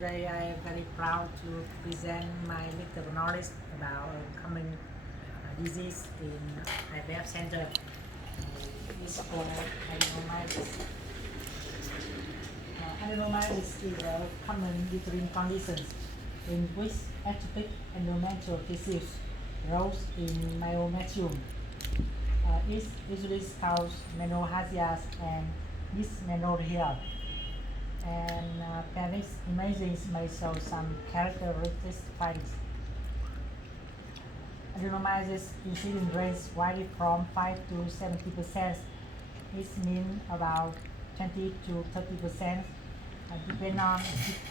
Today I am very proud to present my little knowledge about a common disease in IVF center. It's called adenomyosis. Adenomyosis is a common uterine condition in which ectopic endometrial tissues grows in myometrium. It usually causes menorrhagia and dysmenorrhea, and pelvic images may show some characteristic findings. Adenomyosis incidence range vary from 5 to 70%. It means about 20 to 30%,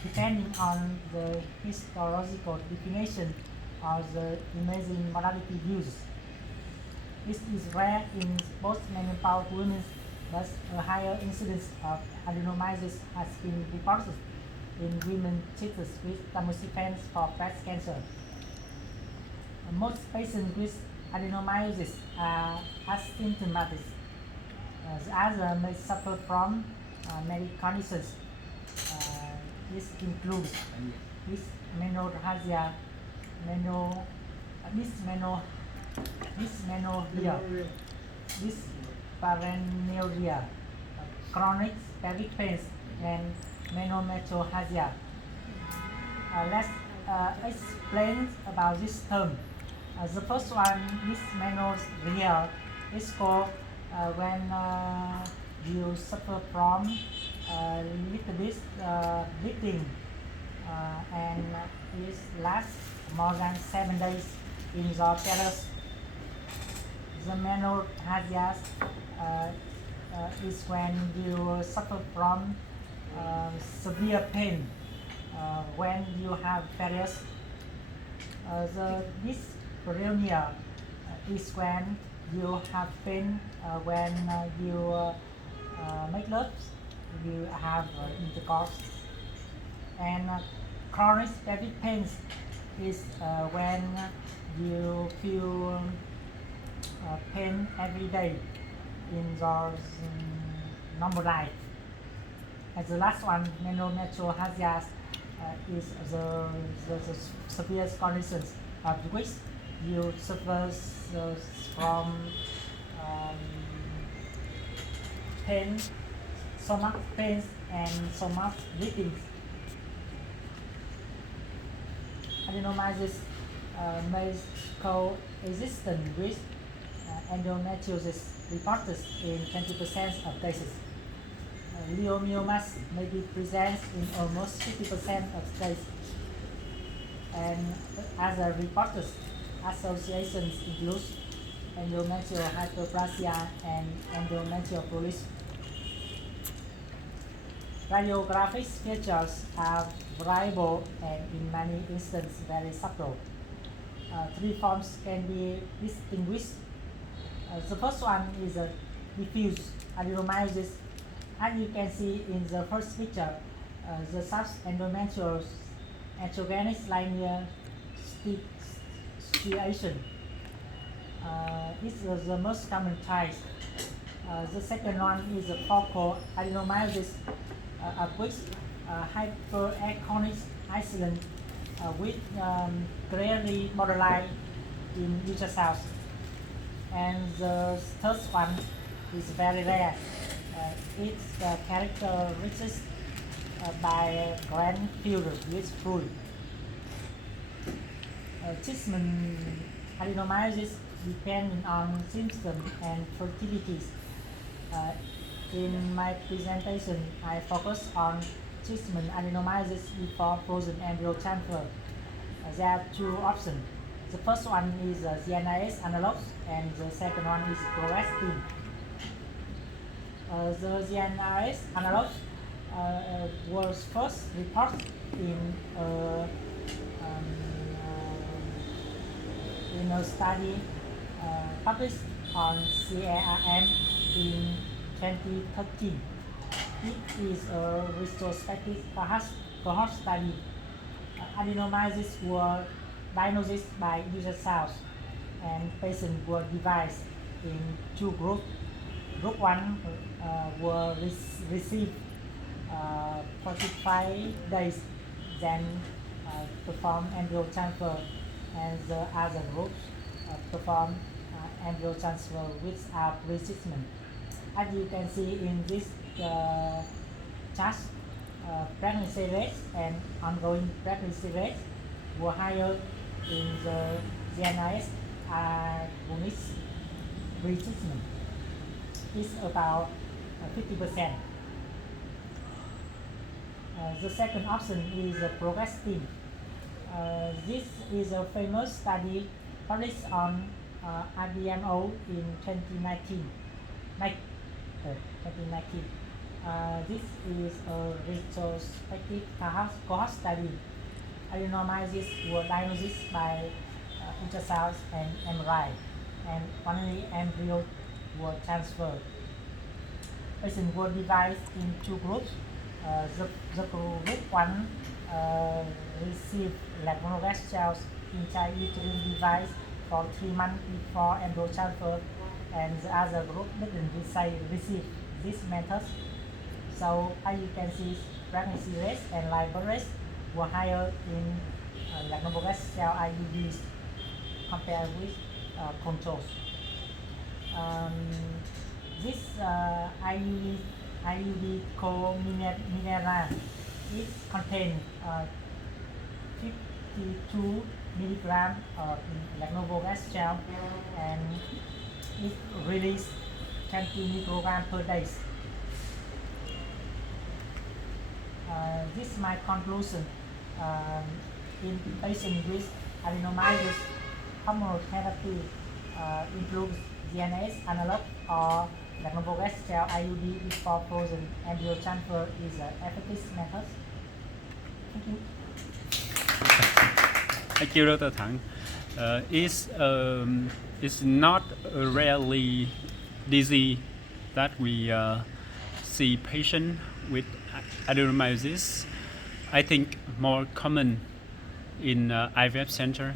depending on the histological definition of the imaging modality used. It is rare in post-menopause women, but a higher incidence of adenomyosis has been reported in women treated with tamoxifen for breast cancer. Most patients with adenomyosis are asymptomatic. The other may suffer from many conditions. This includes dysmenorrhagia, dysmenorrhea, dyspareunia, chronic pelvic pains, and menometrorrhagia. Let's explain about this term. The first one, dysmenorrhea, is called when you suffer from little bit bleeding, and it lasts more than 7 days in your uterus. The menorrhagia is when you suffer from severe pain when you have periods. The dyspareunia is when you have pain when you make love, you have intercourse. And chronic pelvic pains is when you feel pain every day in your normal life. And the last one, menometrorrhagia, is the severe conditions of which you suffer from pain, stomach pains, and stomach bleeding. Adenomyosis may coexist with endometriosis, reported in 20% of cases. Leiomyomas may be present in almost 50% of cases, and other reported associations include endometrial hyperplasia and endometrial polyps. Radiographic features are variable and in many instances very subtle. Three forms can be distinguished. The first one is a diffuse adenomyosis. As you can see in the first picture, the subendometrial androgynous linear striation is the most common type. The second one is a focal adenomyosis, of which hyperechonic isolate with clearly borderline in ultrasound. And the third one is very rare. It's characterized by gland filled with fluid. Treatment adenomyosis depends on symptoms and fertility. In my presentation, I focus on treatment adenomyosis before frozen embryo transfer. There are two options. The first one is GNRS analog, and the second one is progestin. The GNRS analog was first reported in a study published on CARM in 2013. It is a retrospective cohort study. Adenomyosis were diagnosed by ultrasound, and patients were divided in two groups. Group 1 will receive 45 days then perform embryo transfer, and the other groups perform embryo transfer without resistance. As you can see in this chart, pregnancy rates and ongoing pregnancy rates were higher in the GNIS agonist resistance. It's about 50%. The second option is progrestin. This is a famous study published on IBMO in 2019. 2019. This is a retrospective cohort study. Adenomyosis were diagnosed by ultrasound and MRI, and only embryo were transferred. Patients were divided in two groups. The group one received lactobacillus cells intrauterine device for 3 months before embryo transfer, and the other group didn't receive this method. So as you can see, pregnancy rates and live birth rates were higher in lactobacillus cell IUDs compared with controls. This IUD called Minera is contain 52 milligram of lactobacillus gel, and it released 20 microgram per day. This is my conclusion. In patients with adenomyosis, hormonal therapy improves DNase analog or lactobacillus gel IUD before frozen embryo transfer is an effective method. Thank you. Thank you, Dr. Thang. It's not a rarely disease that we see patients with adenomyosis. I think more common in IVF center.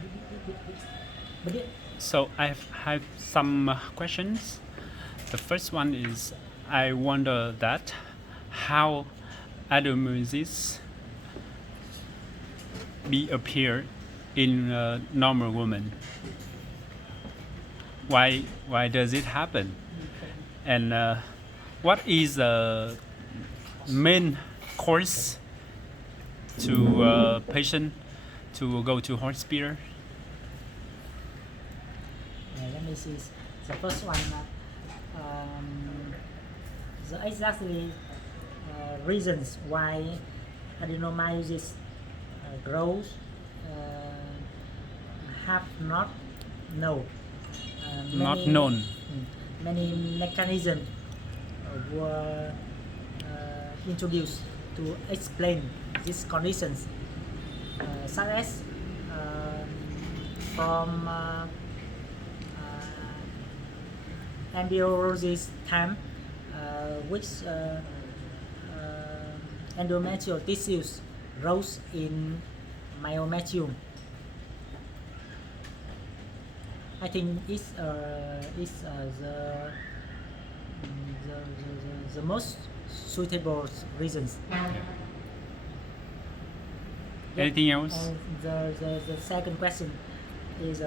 So I have some questions. The first one is, I wonder that how adenomyosis be appear in a normal woman. Why does it happen? And what is the main course to patient to go to hospital? Let me see. The first one, the exactly reasons why adenomyosis grows have not known. Many mechanisms were introduced to explain these conditions, such as from embryology time, which endometrial tissues grows in myometrium. I think it's the most suitable reasons. Anything else? The second question is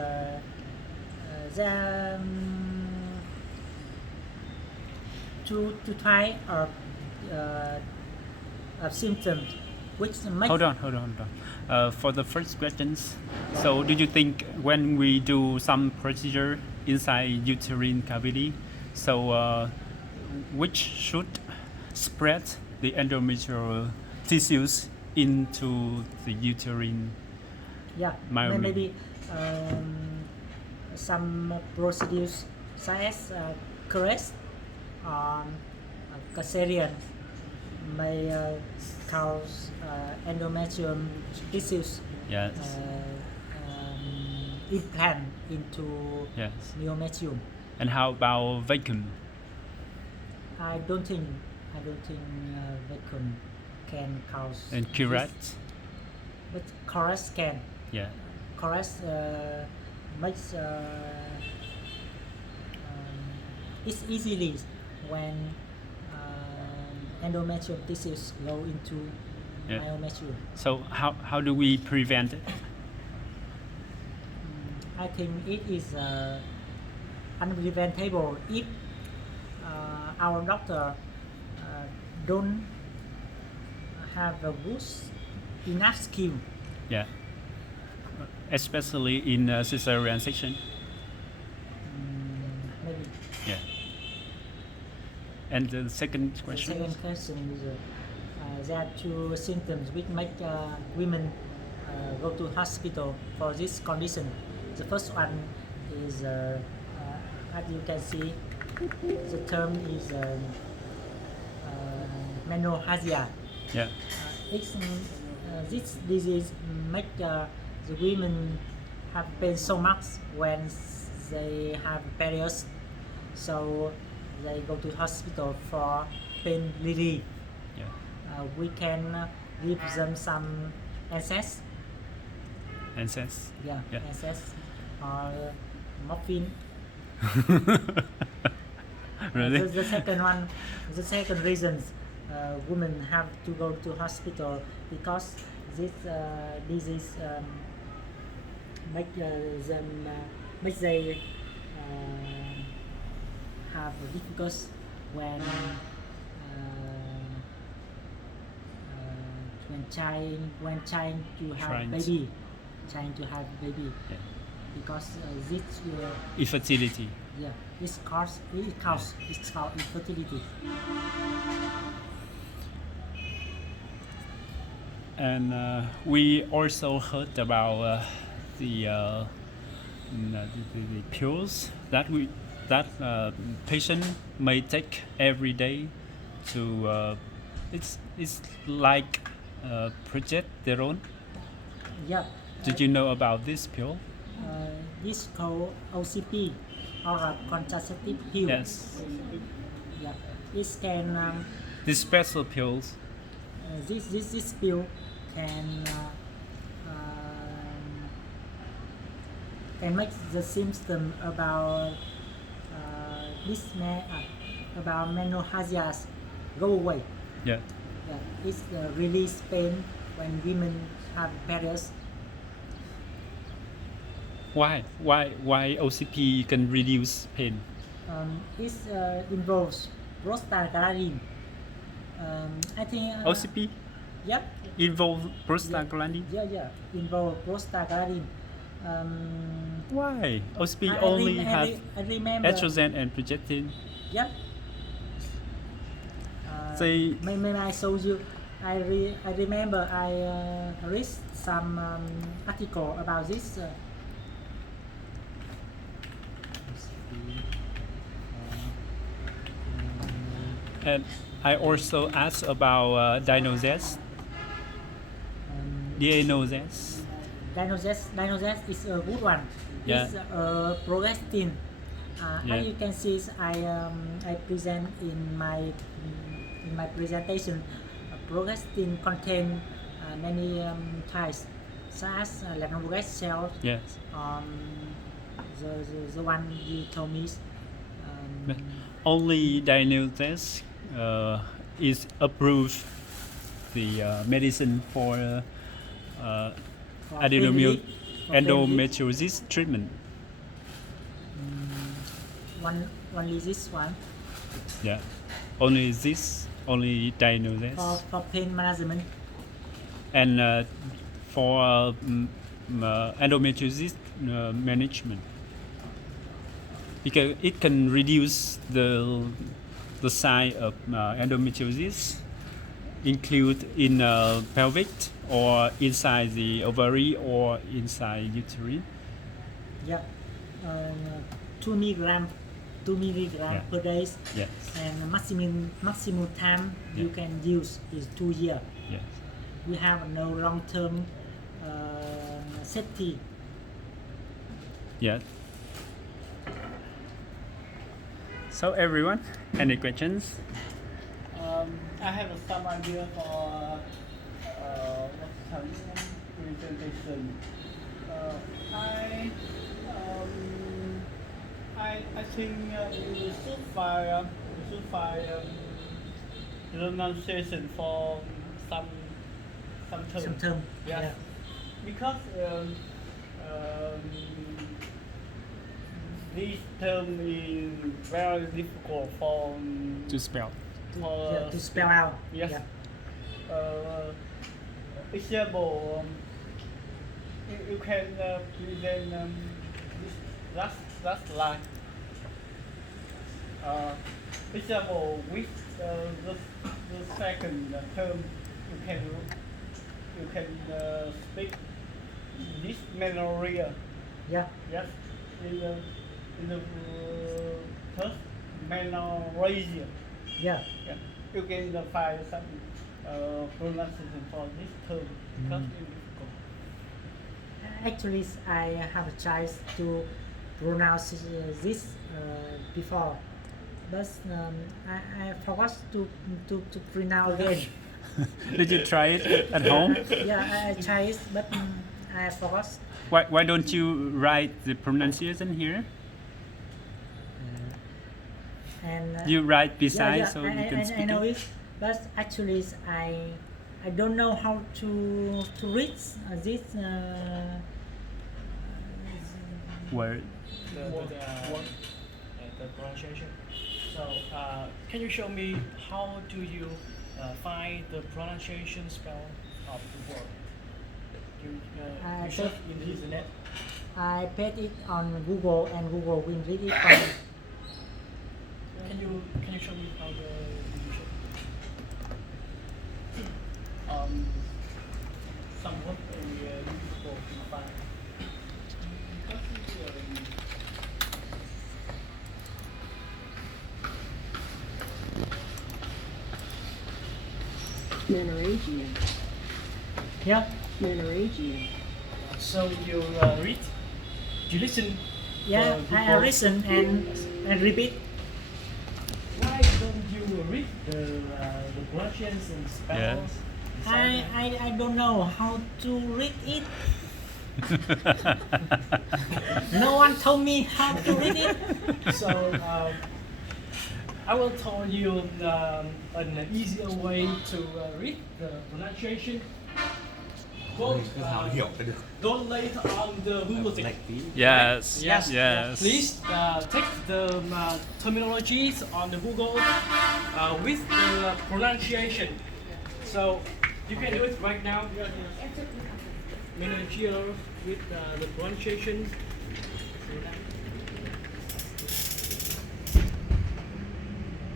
to try symptoms which make. Hold on. For the first questions, so do you think when we do some procedure inside uterine cavity, so which should spread the endometrial tissues into the uterine? Yeah, maybe some procedures such as caress or cesarean may cause endometrial tissues implant into myometrium. And how about vacuum? I don't think vacuum can cause. And curette? But caress can. Yeah. Caress makes it's easily when endometrial tissues go into Yeah. myomature. So how do we prevent it? I think it is unpreventable if our doctor don't have a good enough skill. Yeah. Especially in cesarean section. Maybe. Yeah. And the second The question. second question is there are two symptoms which make women go to hospital for this condition. The first one is, as you can see, the term is menopause. Yeah. This disease make the women have pain so much when they have periods, so they go to hospital for pain relief. Yeah. We can give them some NSAIDs, NSAIDs. yeah. Yeah. NSAIDs or morphine. Really? The second one, the second reason women have to go to hospital because this disease make them make they have difficulties when trying to have baby, Yeah. because this Infertility. yeah it's cause infertility. And we also heard about the pills that patient may take every day to it's like progesterone. Yeah. Did you know about this pill? This called OCP, oral contraceptive pill. Yes. Yeah. It can These special pills. this pill can make the symptom about about menopause go away. Yeah. Yeah. It's release pain when women have periods. Why OCP can reduce pain? It involves prostaglandin. I think OCP Yep. involve prostaglandin? Yeah. Involve prostaglandin. Why? OCP only have I remember. estrogen and progesterone. Yep. They- Maybe I showed you. I remember I read some article about this. And I also asked about diagnosis. Diagnosis. Diagnosis is a good one. Yeah. It's progestin. Yeah. As you can see, I present in my presentation. Progestin contain many types, such as lactobacillus cells. Yes. The one you told me. Only diagnosis is approved the medicine for For endometriosis treatment. Only this one Yeah. Only diagnosis. for pain management. And for endometriosis management, because it can reduce the size of endometriosis, include in pelvic or inside the ovary or inside uterine. Yeah, 2 milligram Yeah. per day, Yes. and maximum time you Yeah. can use is 2 years. Yes. We have no long term safety. Yes. So everyone, any questions? I have some idea for presentation. I think you should find pronunciation for some some term. Some term. Yes. Yeah. Because this term is very difficult for To spell. Yeah, to spell out. Yes. Yeah. Example, you can present this last line. Example, with the second term, you can speak dysmenorrhea. Yeah. Yes, in the first menorrhagia. Yeah. Yeah, you can find some pronunciation for this term because it's difficult. Actually, I have a chance to pronounce this before, but I forgot to pronounce again. Did you try it at home? Yeah, I tried, but I forgot. Why don't you write the pronunciation here? And You write beside yeah, so you can speak I know it. it, but actually I don't know how to read this. Word. The pronunciation. So, can you show me how do you find the pronunciation spell of the word? You search in the internet. I paste it on Google and Google will read it for me. Can you show me how the you show? Somewhat difficult to find. Menorrhagia. Yeah. Menorrhagia. So you read, you listen. Yeah, I listen and repeat. Why don't you read the pronunciation spells? I don't know how to read it. No one told me how to read it. So I will tell you an easier way to read the pronunciation. Go later on the Google thing. Yes. Yes. Yes. Please take the terminologies on the Google with the pronunciation. So you can do it right now. Manager with the pronunciation.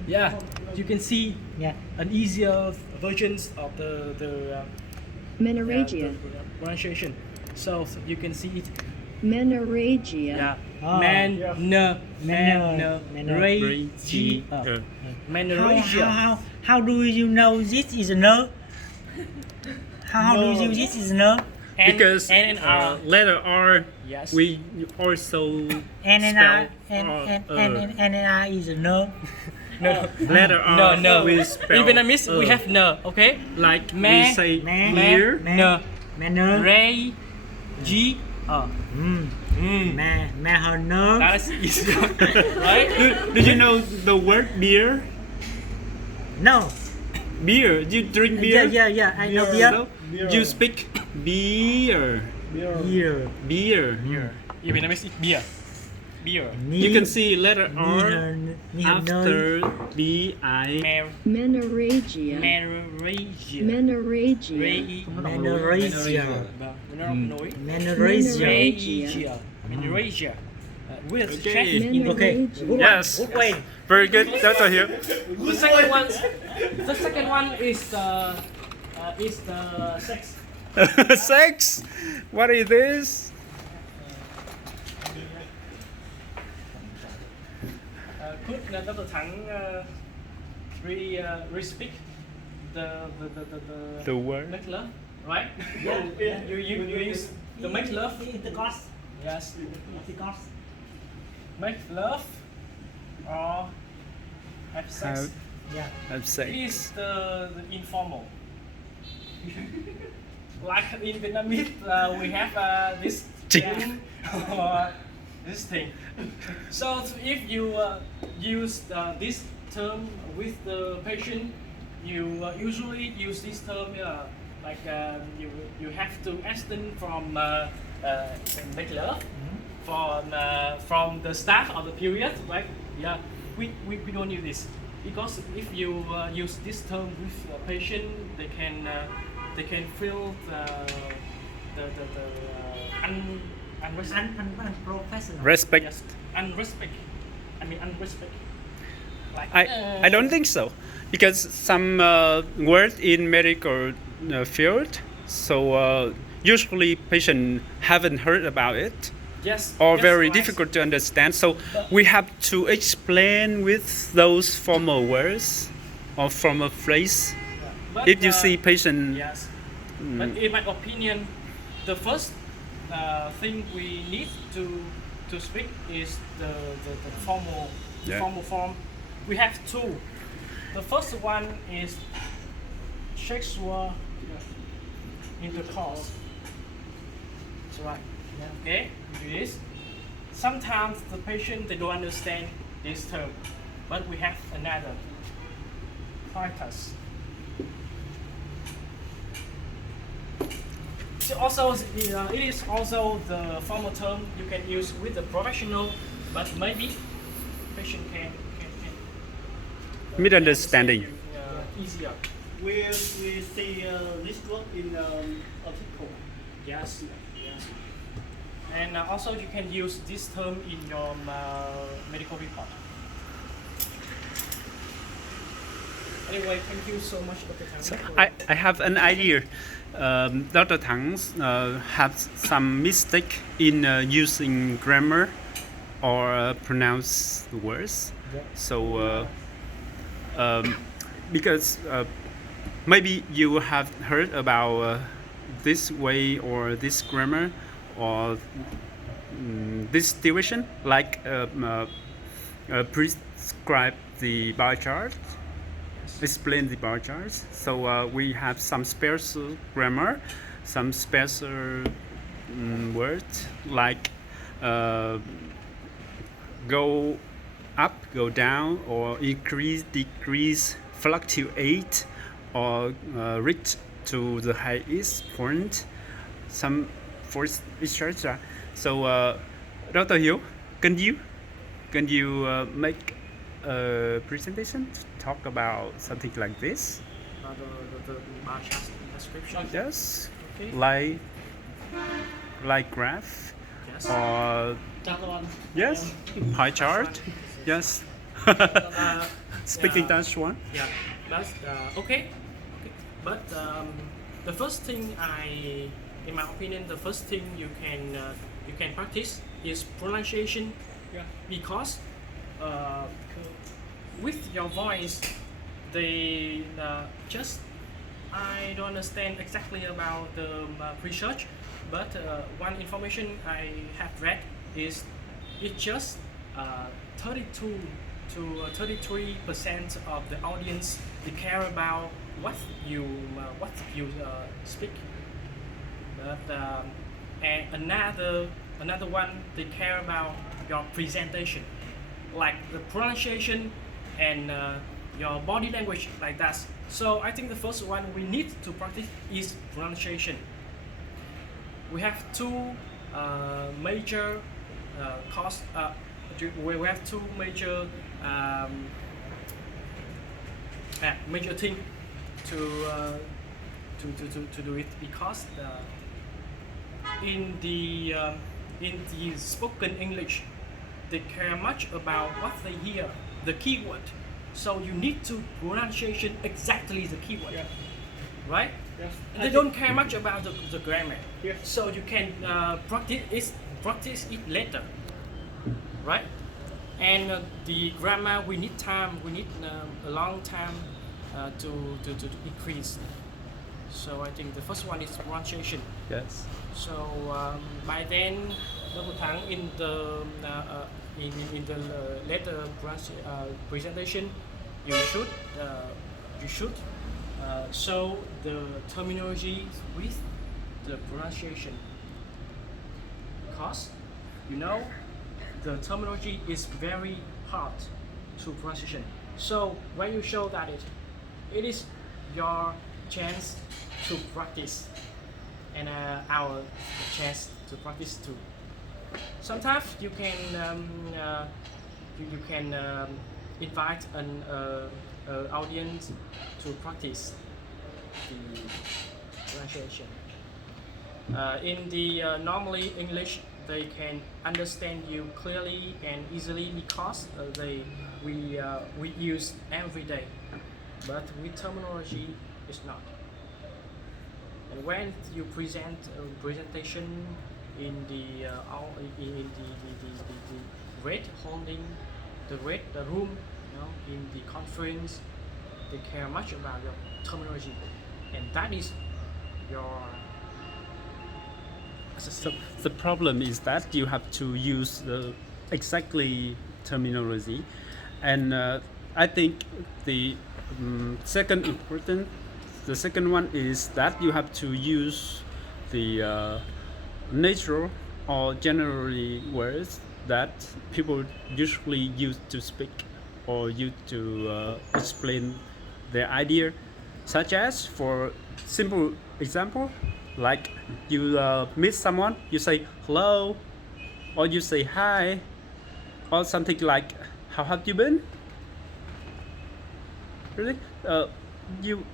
Yeah, you can see Yeah. an easier versions of the Menorrhagia. pronunciation. So you can see it. Menorrhagia. Yeah. Oh. Menorrhagia. How do you know this is a no? How do you this is a no? Because N and R. letter R, Yes. we also N and spell R and R is a no. No. letter R. No. We spell In Vietnamese, we have no. Okay. like we Me- say me- here. No. Manner. Ray. G. Me her no. That's easy. Right? Do you know the word beer? No. Beer. You drink beer? Yeah. I know beer. No? You speak beer. Beer. Beer. In Vietnamese, it's beer. Beer. You can see letter R No. after B I. Menorrhagia. Menorrhagia. Menorrhagia. Menorrhagia. Menorrhagia. Menorrhagia. Menorrhagia. With Okay. check in Okay. Menorrhagia. Yes. Good way. Very good. Doctor here. the second one is the sex. Sex. What is this? Could Dr. Thắng re-speak the word. make love, right? You use the make love. Intercourse. Yes. Intercourse. Make love or have sex. Have Yeah. have It sex. is the informal. Like in Vietnamese, we have this Chick. thing or this thing. So if you use this term with the patient, you usually use this term like you have to abstain from make love from the start of the period, right? Yeah, we don't use this because if you use this term with a patient, they can feel Unprofessional. Respect. yes, unrespect. I mean unrespect. Like I don't think so, because some words in medical field, so usually patient haven't heard about it yes, or yes, very right. difficult to understand. So we have to explain with those formal words or formal phrase. But, If you see patient, yes, but in my opinion, the first thing we need to speak is the formal Yeah. formal form. We have two. The first one is sexual intercourse. That's right. Yeah. Okay, do this. Sometimes the patient they don't understand this term, but we have another coitus. So also, it is also the formal term you can use with the professional, but maybe patient can Misunderstanding. understand you, easier. We see this word in article. Yes, yes. And also you can use this term in your medical report. Anyway, thank you so much, Dr. Thang. So for- I have an idea. Dr. Tang have some mistake in using grammar or pronounce the words. Yeah. So because maybe you have heard about this way or this grammar or this division, like prescribe the bar chart, explain the bar charts. So we have some special grammar, some special words like go up, go down, or increase, decrease, fluctuate, or reach to the highest point. Some for etc. So Dr. Hiếu, can you make a presentation to talk about something like this? the bar chart description. Yes, Okay. like graph Yes. or Chart one. yes, pie chart. Yes. Speaking yeah. Dutch one. Yeah, that's okay. But the first thing in my opinion, the first thing you can practice is pronunciation. Yeah. Because with your voice, they just I don't understand exactly about the research, but one information I have read is it just 32 to 33% of the audience they care about what you speak, but and another one they care about your presentation, like the pronunciation and your body language, like that. So I think the first one we need to practice is pronunciation. We have two major costs. We have two major major thing to do it, because in the spoken English they care much about what they hear, the keyword. So you need to pronunciation exactly the keyword, Yeah. right? Yes. They don't care much about the grammar. Yes. So you can practice it later, right? And the grammar, we need time. We need a long time to increase. So I think the first one is pronunciation. Yes. So by then, Dr. Thang, in the later presentation, you should show the terminology with the pronunciation, because the terminology is very hard to pronunciation. So when you show that it is your chance to practice, and our chance to practice too. Sometimes you can invite an audience to practice the pronunciation. In the normally English, they can understand you clearly and easily because we use every day, but with terminology it's not. And when you present a presentation in the red holding the room, in the conference, they care much about your terminology, and that is your So the problem is that you have to use the exactly terminology, and I think the the second one is that you have to use the natural or generally words that people usually use to speak or use to explain their idea, such as for simple example, like you meet someone, you say hello, or you say hi, or something like how have you been? Really, you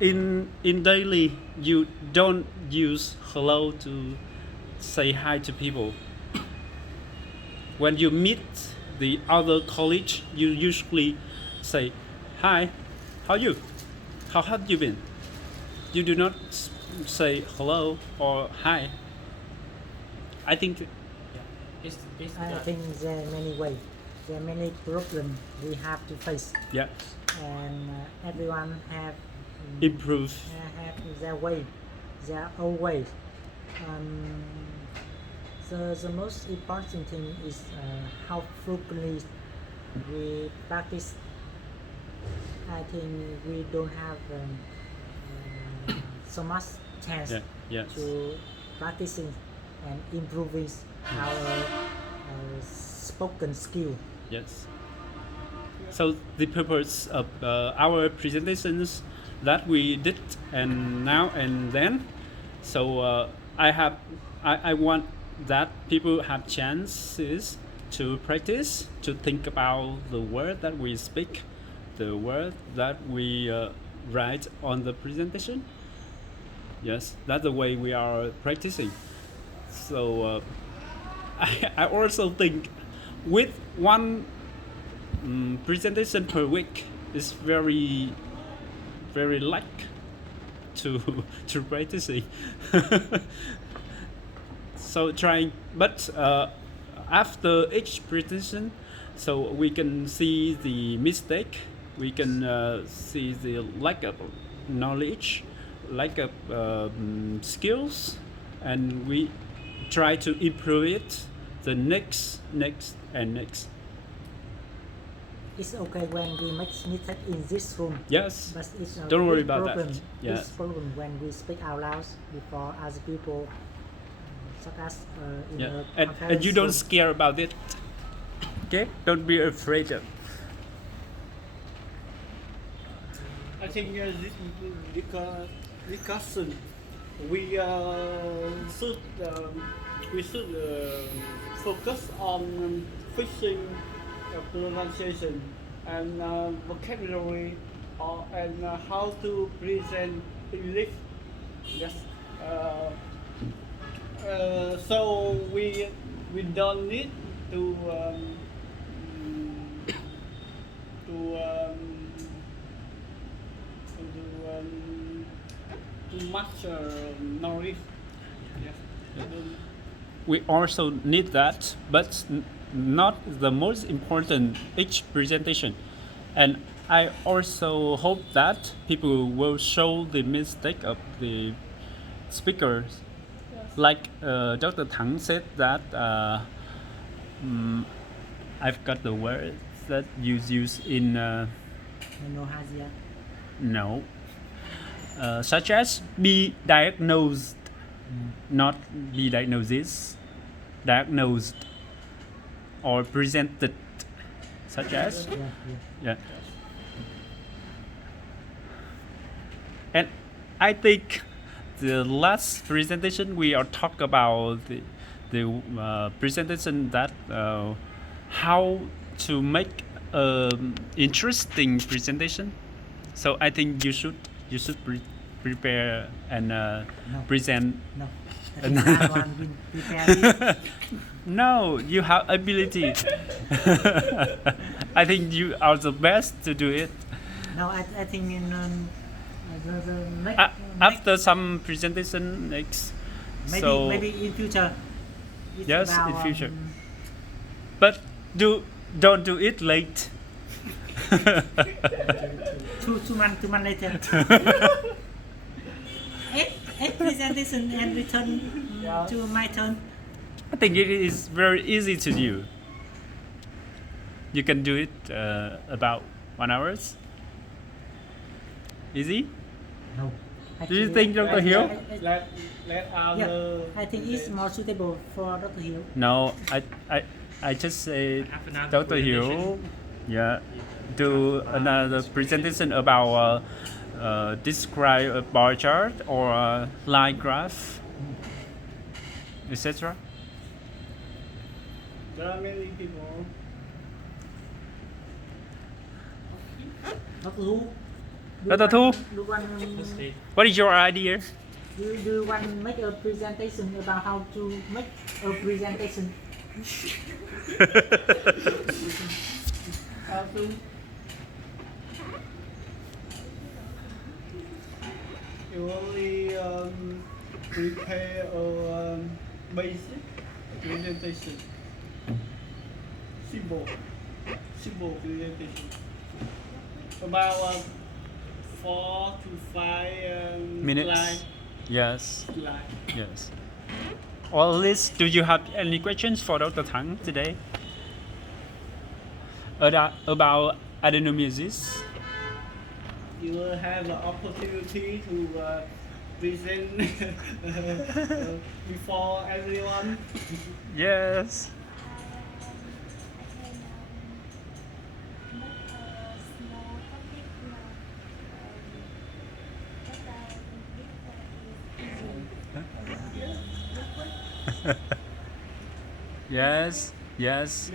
in daily you don't use hello to say hi to people. When you meet the other colleague, you usually say hi, how are you? How have you been? You do not say hello or hi. I think it's I think there are many ways. There are many problems we have to face, yeah, and everyone have improve. have their way, their own way. The most important thing is how frequently we practice. I think we don't have so much chance Yeah, yes, to practicing and improving our spoken skill. yes. So the purpose of our presentations that we did and now and then. So I want that people have chances to practice, to think about the word that we speak, the word that we write on the presentation. Yes, that's the way we are practicing. So I also think with one presentation per week is very like to to practicing. So trying, but after each presentation, so we can see the mistake, we can see the lack of knowledge, lack of skills, and we try to improve it the next and next. It's okay when we make mistake in this room, Yes, but it's a don't worry big about problem. that. Yeah. It's problem when we speak out loud before other people, such as in Yeah, a and conference you don't room. scare about it. Okay, don't be afraid of. I think this discussion should we should focus on fixing pronunciation and vocabulary and how to present English. Yes. So we don't need to too much knowledge. Yes. We also need that, but not the most important each presentation. And I also hope that people will show the mistake of the speakers. Like Dr. Thang said that I've got the word that you use in Monohasia. no, such as be diagnosed, not be diagnosis, diagnosed or presented, such as Yeah, yeah. yeah. And I think the last presentation we are talk about the presentation that how to make interesting presentation. So I think you should prepare and present. No. I think that one will prepare it. No, you have ability. I think you are the best to do it. No, I think the next, After some presentation next. maybe so maybe in future. It's yes, in about, future. But don't do it late. 2 months later. eight presentation and return to my turn. I think it is very easy to do. You can do it about 1 hour. Easy? No. Do you think, Dr. Hill? Let our I think it's more suitable for Dr. Hill. No, I just say Half an hour Dr. Hill, yeah, do another presentation about describe a bar chart or a line graph, etc. there are many people. Dr. Who? Dr. Thu, Do one, what is your idea? do you want to make a presentation about how to make a presentation? How to you only prepare a basic presentation. Simple presentation. About 4 to 5 Minutes. Slide. Yes, Slide. yes. Or Liz, do you have any questions for Dr. Thang today? About adenomyosis? You will have the opportunity to present before everyone. Yes. Yes, yes. Yes.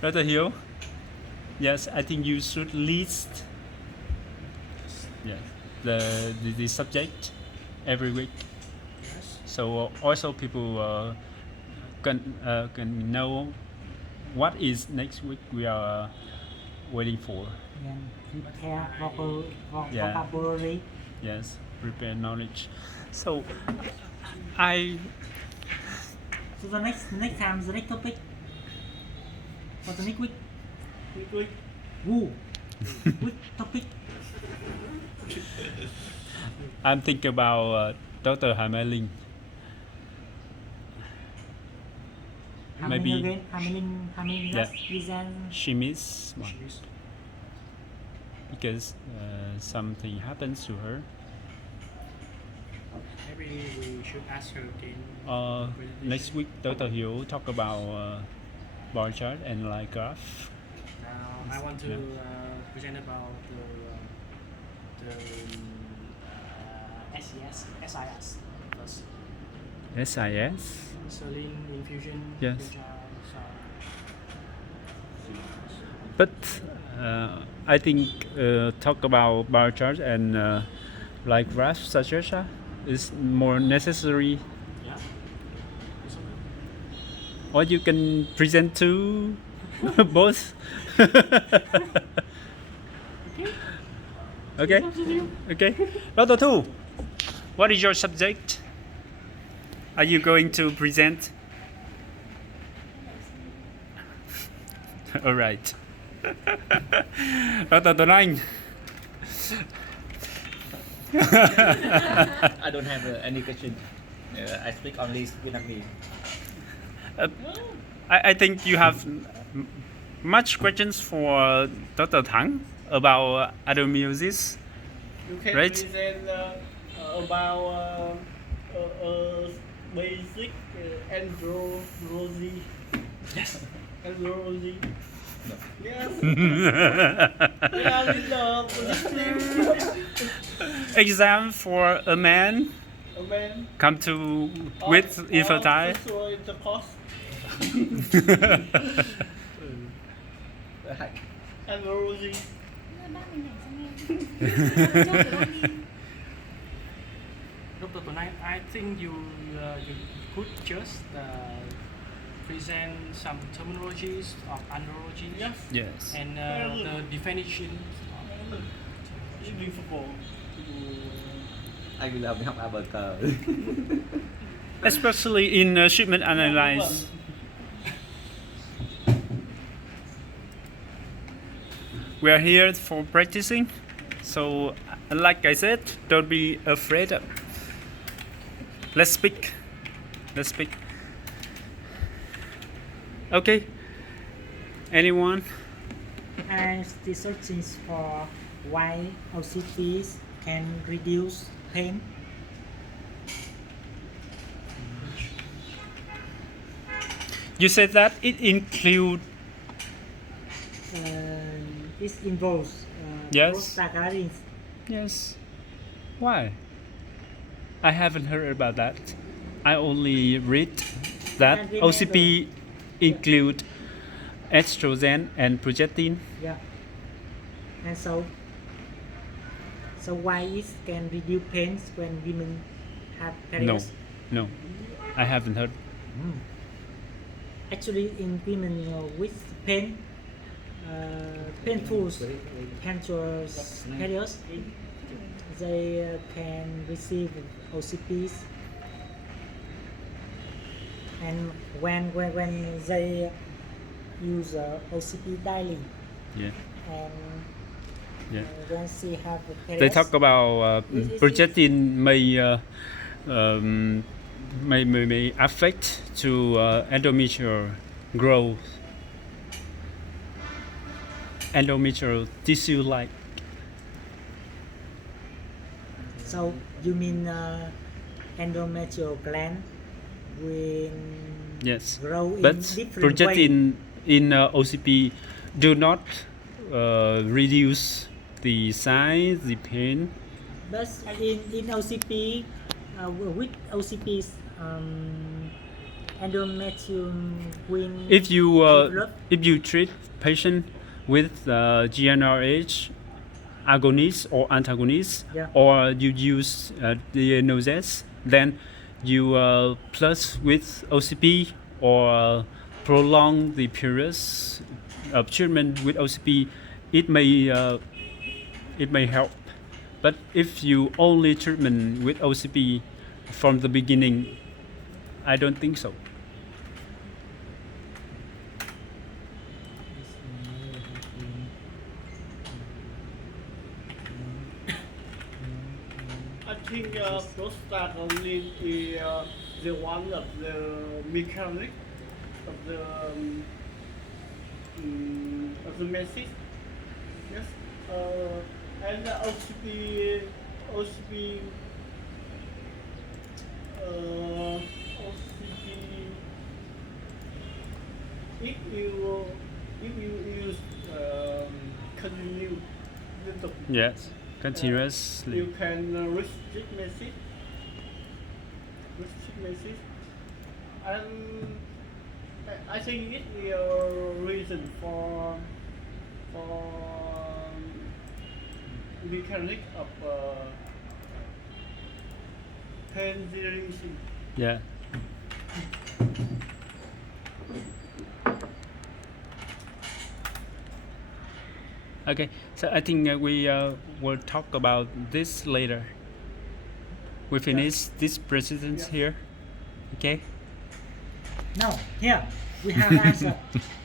Dr. Hill, yes, I think you should list the subject every week. So also people can know what is next week we are waiting for. And prepare Yeah. vocabulary. Yes, prepare knowledge. So So the next time, the next topic for the next week. Quickly. Woo. Which topic? I'm thinking about Dr. Hamaling. How Maybe- many again? How many Yeah. present? She missed one because something happens to her. Maybe we should ask her again. Next week, Dr. Hill talk about bar chart and line graph. Now I want to present about the SIS first. SIS. Insulin infusion. Yes. But I think talk about bar chart and line graph suggestion is more necessary. Yeah. Or you can present to both. Okay. Okay. Dr. Thu, what is your subject? Are you going to present? All right. Dr. Tuấn Anh. I don't have any question. I speak only Vietnamese. I think you have much questions for Dr. Thang about adenomyosis. You can Right. present about basic andrology. Yes. Andrology. No. Yes. Yeah, with the positive. exam for a man A man. come to with infertile. Sexual intercourse and rosy. Dr. Tonight, I think you could just present some terminologies of andrology. Yes. Yes. And the definition. It's difficult Anh là mới học ABT. Especially in treatment analysis. We are here for practicing, so like I said, don't be afraid. Let's speak. Let's speak. Okay. Anyone? And researching for why OCTs can reduce pain. You said that it include. It involves Yes. prostaglandins. Yes. Why? I haven't heard about that. I only read that can't remember. OCP include estrogen and progestin. Yeah. And so why it can reduce pains when women have No, periods? no, I haven't heard. Actually, in women with pain, painful periods, they can receive OCPs, and when they use OCP daily, Yeah, and yeah. when she have a They periods, talk about progestin may affect to endometrial growth, endometrial tissue like. So you mean endometrial gland will Yes, grow in but different way? progestin in OCP do not reduce the size, the pain. But in OCP, with OCPs, endometrium will If you develop. if you treat patient with GnRH agonist or antagonist, Yeah. or you use diagnosis, then you plus with OCP or prolong the periods of treatment with OCP, it may help. But if you only treatment with OCP from the beginning, I don't think so. I think prostaglandin is the one of the mechanic of the message. Yes. And the OCP, OCP, if you use continue the Yes, continuously. you can restrict message, and I think it is a reason for mechanic of pain generation. Yeah. Okay, so I think we will talk about this later. We finish this presentation Yeah. here. Okay. No, here we have answer.